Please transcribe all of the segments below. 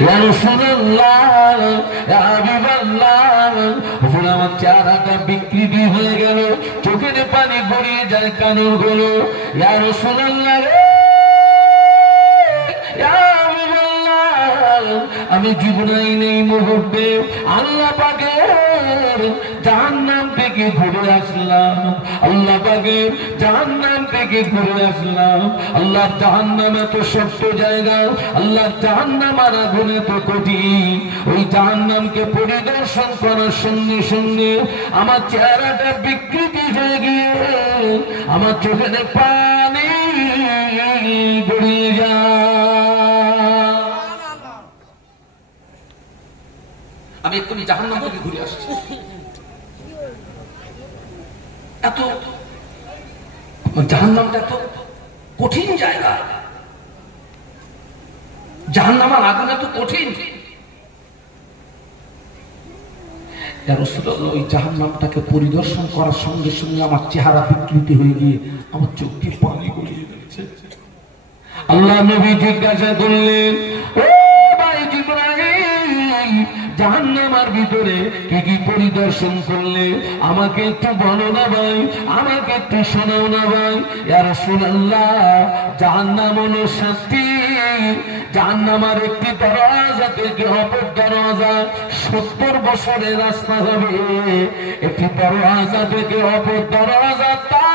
ইয়া রাসূলুল্লাহ, ইয়া হাবিবাল্লাহ, হুজুর আমার চেহারাটা বিকৃতি হয়ে গেল, চোখের পানি গড়িয়ে যায় কানের গুলো। ইয়া রাসূলুল্লাহ, আমি জিবরাইল এই মুহূর্তে আল্লাহ পাকের জাহান্নাম থেকে ঘুরে আসলাম, আল্লাহ পাকের জাহান্নাম থেকে ঘুরে আসলাম। আল্লাহ জাহান্নাম এত শক্ত জায়গা, আল্লাহ জাহান্নাম আর আগুন এত কঠিন। ওই জাহান্নামকে পরিদর্শন করার সঙ্গে সঙ্গে আমার চেহারাটা বিকৃতি হয়ে গিয়ে আমার চোখের পানি গড়িয়ে যায়। আমি এক্ষুনি জাহান্নাম থেকে ঘুরে আসছি। এত জাহান্নামটা এত কঠিন জায়গা, জাহান্নামের আগুন এত কঠিন। ওই জাহান্নামটাকে পরিদর্শন করার সঙ্গে সঙ্গে আমার চেহারা বিকৃতি হয়ে গিয়ে আমার চোখে পানি গড়িয়ে যাচ্ছে। আল্লাহ নবী জিজ্ঞাসা করলেন, ও ভাই জিবরাইল, জাহান্নামের ভিতরে কি কি পরিদর্শন করলে আমাকে একটু বলো না ভাই, আমাকে একটু শোনাও না ভাই। ইয়া রাসূলুল্লাহ, জাহান্নাম হলো শাস্তি। জাহান্নামের একটি দরজা থেকে অপর দরজা 70 বছরের রাস্তা হবে। একটি দরজা থেকে অপর দরজা তা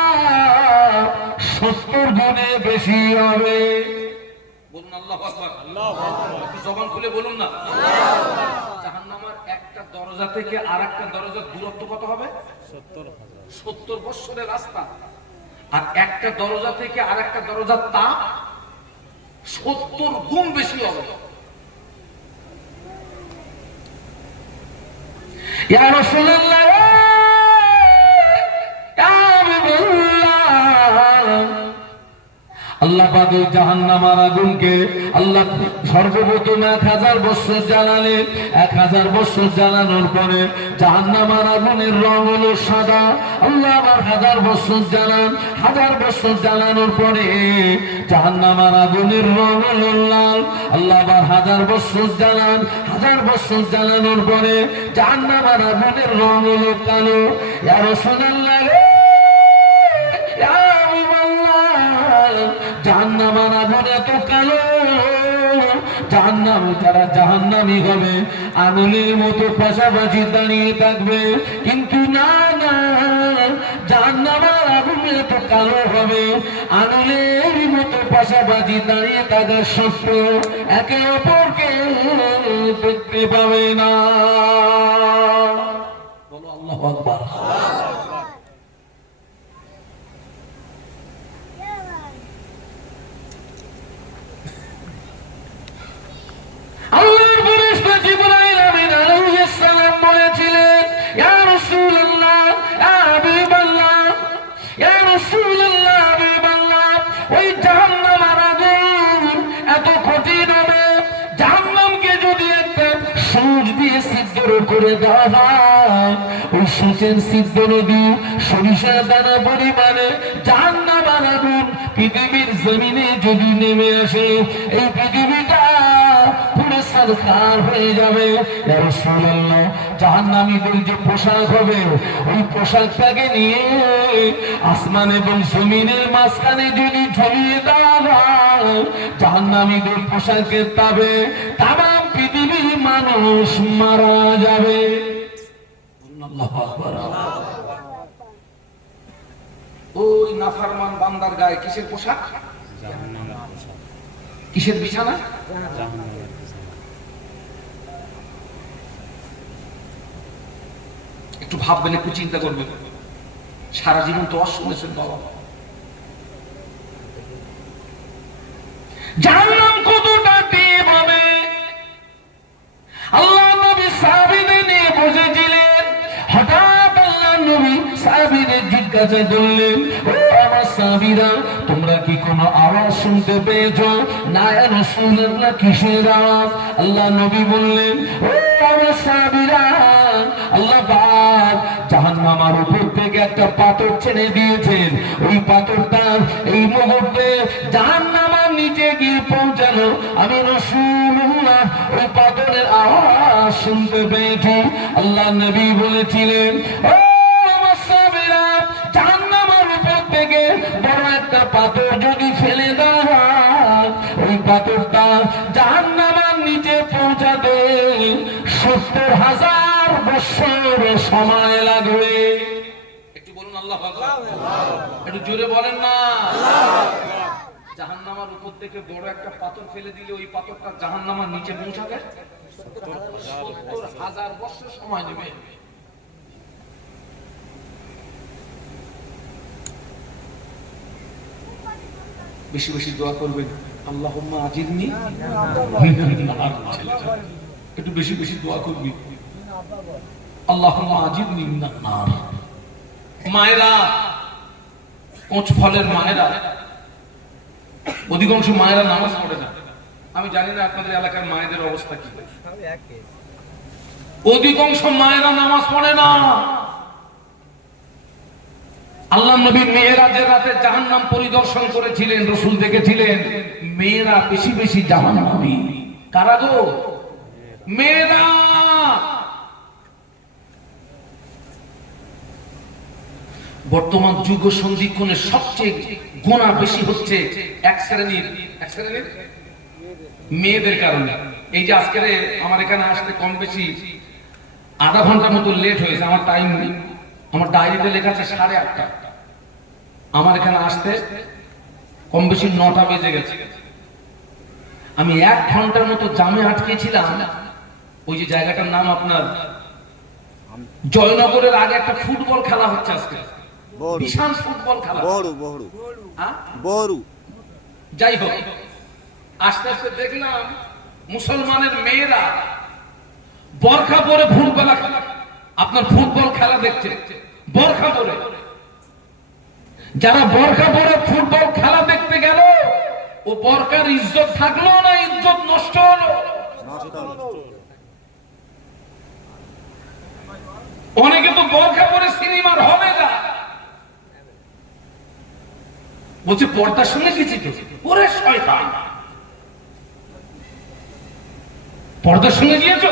70 গুণে বেশি হবে। বলুন আল্লাহু আকবার। আল্লাহু আকবার। একটু জবান খুলে বলুন না আল্লাহু আকবার। জাহান্নামের একটা দরজা থেকে আরেকটা দরজার দূরত্ব কত হবে? 70 বছরের রাস্তা। আর একটা দরজা থেকে আরেকটা দরজার তাপ 70 গুণ বেশি হবে। ইয়া রাসূলুল্লাহ, আল্লাহ পাক ওই জাহান্নামের আগুনকে আল্লাহ সর্বপ্রথম 1000 বছর জ্বালালেন। 1000 বছর জ্বালানোর পরে জাহান্নামের আগুনের রং হলো সাদা। আল্লাহ আবার 1000 বছর জ্বালান। 1000 বছর জ্বালানোর পরে জাহান্নামের আগুনের রং হলো লাল। আল্লাহ আবার 1000 বছর জ্বালান। 1000 বছর জ্বালানোর পরে জাহান্নামের আগুনের রং হলো কালো। ইয়া রাসূলুল্লাহ, জাহান্নামের আগুন এত কালো, জাহান্নাম যারা জাহান্নামী হবে আঙুলের মতো পাশাপাশি দাঁড়িয়ে থাকবে। কিন্তু না না, জাহান্নামের আগুন এত কালো হবে আঙুলের মতো পাশাপাশি দাঁড়িয়ে থাকা সত্ত্বেও একে অপরকে দেখতে পাবে না। বলো আল্লাহু আকবার। আল্লাহর ফেরেশতা জিবরাইল আমিন আলাইহিস সালাম বলেছিলেন, ইয়া রাসূলুল্লাহ, ইয়া হাবিবাল্লাহ, ইয়া রাসূলুল্লাহ, হাবিবাল্লাহ, ওই জাহান্নামের আগুন এত কঠিন হবে, জাহান্নামকে যদি একটা সূচ দিয়ে ছিদ্র করে দেওয়া হয়, ওই সূচের ছিদ্র দিয়ে সরিষা দানা পরিমাণে জাহান্নামের আগুন পৃথিবীর জমিনে যদি নেমে আসে, এই পৃথিবীটা হয়ে যাবে। ইয়া রাসূলুল্লাহ, জাহান্নামীদের যে পোশাক হবে ওই পোশাকটাকে নিয়ে আসমান এবং জমিনের মাঝখানে যদি ঝুলিয়ে দেওয়া হয়, জাহান্নামীদের পোশাকের তাবে তামাম পৃথিবীর মানুষ মারা যাবে। আল্লাহু আকবার। ওই নাফরমান বান্দার গায়ে কিসের পোশাক? জাহান্নামের পোশাক। কিসের বিছানা? জাহান্নামের। একটু ভাববেন, একটু চিন্তা করবেন। সারা জীবন তো শুনেছেন বাবা, জাহান্নাম কতটা টিপ হবে। আল্লাহ নবী সাহাবীদের নিয়ে বসেছিলেন, হঠাৎ আল্লাহ নবী সাহাবীদের জিজ্ঞাসা করলেন, ও আমার সাহাবীরা, তোমরা কি কোনো আওয়াজ শুনতে পেয়েছো? না ইয়া রাসূলুল্লাহ, কিসের আওয়াজ? আল্লাহ নবী বললেন, ও আমার সাহাবীরা, আল্লাহ পাক জাহান্নামের উপর থেকে একটা পাথর ছেড়ে দিয়েছেন। ওই পাথরটা এই মুহূর্তে জাহান্নামের নিচে গিয়ে পৌঁছাল গেল আমি রাসূলুল্লাহ ওই পাথরের আওয়াজ শুনতে পেয়েছি। আল্লাহ নবী বলেছিলেন, ও আমার সাহাবীরা, জাহান্নামের উপর থেকে বড় একটা পাথর যদি ফেলে দেওয়া হয়, ওই পাথরটা জাহান্নামের নিচে পৌঁছাতে ৭০,০০০ বছর সময় লাগবে। একটু বলুন আল্লাহু আকবার, একটু জোরে বলেন না। জাহান্নামের উপর থেকে বড় একটা পাথর ফেলে দিলে ওই পাথরটা জাহান্নামের নিচে পৌঁছাবে ৭০,০০০ বছর সময় নেবে। বেশি বেশি দোয়া করবেন, আল্লাহুম্মা আজিরনি মিনান নার। একটু বেশি বেশি দোয়া করবি, আল্লাহুম্মা আজিরনি মিনান নার। মায়েরা, কোঁচ ফলের মায়েরা, অধিকাংশ মায়েরা নামাজ পড়ে না। আমি জানি না আপনাদের এলাকার মায়েদের অবস্থা কি। অধিকাংশ মায়েরা নামাজ পড়ে না। আল্লাহ নবী মেরাজের রাতে জাহান্নাম পরিদর্শন করেছিলেন, রাসূল দেখেছিলেন মেয়েরা বেশি বেশি জাহান্নামী। কারা গো? মেয়েরা। বর্তমান যুগ সন্ধিক্ষণে সবচেয়ে গোনা বেশি হচ্ছে এক শ্রেণীর মেয়েদের কারণে। এই যে আজকে আমার এখানে আসতে কম বেশি আধা ঘন্টার মতো লেট হয়েছে। আমার টাইম নেই, আমার ডায়েরিতে লেখা আছে 8:30। আমার এখানে আসতে কম বেশি 9টা বেজে গেছে। আমি 1 ঘন্টার মতো জামে আটকেছিলাম। ওই যে জায়গাটার নাম আপনার জয়নগরের আগে একটা ফুটবল খেলা হচ্ছে আজকে, বিশাল ফুটবল খেলা। যাই হোক, আস্তে আস্তে দেখলাম মুসলমানের মেয়েরা বরখা পরে ফুটবল খেলা দেখছে। বরখা পরে যারা বরখা পরে ফুটবল খেলা দেখতে গেল, ও বরকার ইজ্জত থাকলো না ইজ্জত নষ্ট হলো। অনেকে তো বরখা পরে সিনেমার হলে যায়, বলছে পর্দার সঙ্গে গেছি তো। ওরে শয়তান, পর্দার সঙ্গে গিয়েছো?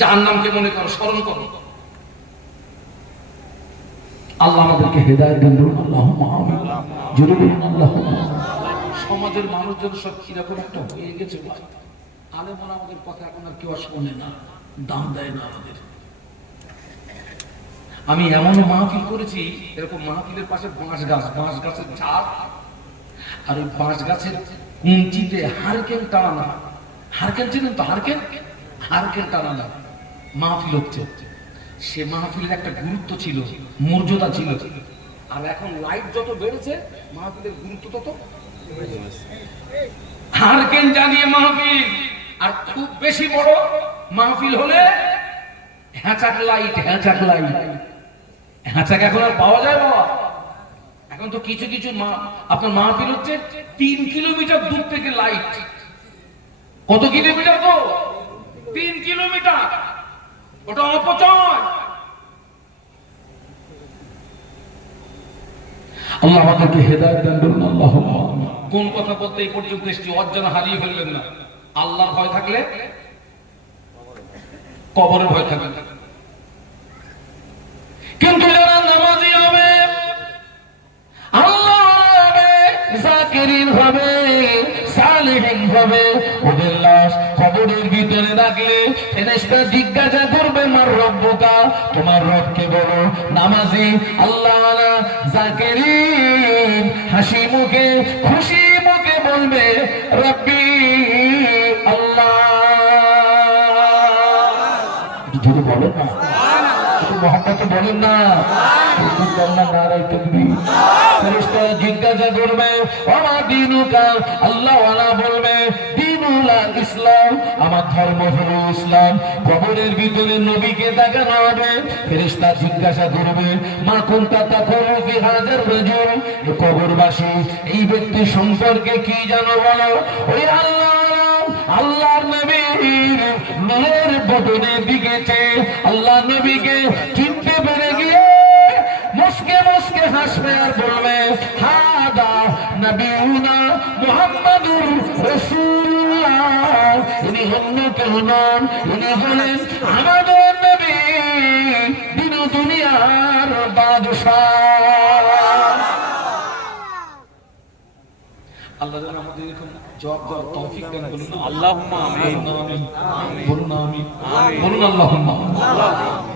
জাহান্নামকে মনে করো, স্মরণ করো। আল্লাহ আমাদেরকে হেদায়েত দান করুন, আল্লাহুম্মা আমিন। জোরে বলুন আল্লাহুম্মা। সমাজের মানুষজন সব কিরকম একটা হয়ে গেছে ভাই, আলেমরা আমাদের কথা এখন আর কেউ শোনে না, দাম দেয় না আমাদের। আমি এমন মাহফিল করেছি, এরকম মাহফিলের পাশে বাঁশ গাছের ঝাড়, আর ওই বাঁশ গাছের কুঞ্চিতে হারকেন টানা। হারকেন চেনেন তো? হারকেন টানা মাহফিল হচ্ছে। সে মাহফিলের একটা গুরুত্ব ছিল, মর্যাদা ছিল। আর এখন লাইট যত বেড়েছে, মাহফিলের গুরুত্ব তত। হারকেন জানিয়ে মাহফিল, আর খুব বেশি বড় মাহফিল হলে হ্যাঁচাক লাইট। হ্যাঁচাক এখন আর পাওয়া যায় বাবা? এখন তো কিছু কিছু আপনার মাহফিল হচ্ছে 3 কিলোমিটার দূর থেকে লাইট। কত কিলোমিটার গো? 3 কিলোমিটার। ওটা অপচয়। আল্লাহ আমাদেরকে হেদায়েত দান করুন, আল্লাহুম্মা আমিন। কোন কথা বলতে এই পর্যন্ত এসেছি, অর্জন হারিয়ে ফেলবেন না। আল্লাহর ভয় থাকলে কবরের ভয় থাকবে। কিন্তু যারা নামাজি হবে, আল্লাহ হবে, যাকিরিন হবে, সালেহিন হবে, ওদের লাশ কবরের ভিতরে রাখলে ফেরেশতা জিজ্ঞাসা করবে, মার রব্বুকা, তোমার রবকে বলো। নামাজি, আল্লাহওয়ালা, যাকিরিন হাসি মুখে খুশি মুখে বলবে, রব্বি আল্লাহ। যদি বলেন না, মহব্বত বলেন না, ফেরেশতা জিজ্ঞাসা করবে, ওমা দীনুকা, আল্লাহওয়ালা বলবে, দীনুল ইসলাম, আমার ধর্ম হলো ইসলাম। কবরের ভিতরে নবীকে দেখানো হবে। ফেরেশতা জিজ্ঞাসা করবে, মা কুনতা তাকুলু ফি হাযার রাজুল, এই কবরবাসী এই ব্যক্তি সম্পর্কে কি জানো বলো। ওই আল্লাহর নবীর নূরের বদনে দিকেছে। আল্লাহ নবীকে চিনতে পেরে গিয়ে মুসকে মুসকে আসবে আর বলবে হাদা নবিয়ুনা মুহাম্মাদুর রাসূলুল্লাহ, ইনি অন্য কেউ নন, ইনি হলেন আমাদের নবী, দিন ও দুনিয়ার বাদশাহ। আল্লাহ যেন আমাদের এরকম জবাব দেওয়ার তৌফিক দান করুন। আল্লাহুম্মা আমিন। বলুন আমিন, বলুন আল্লাহুম্মা আমিন।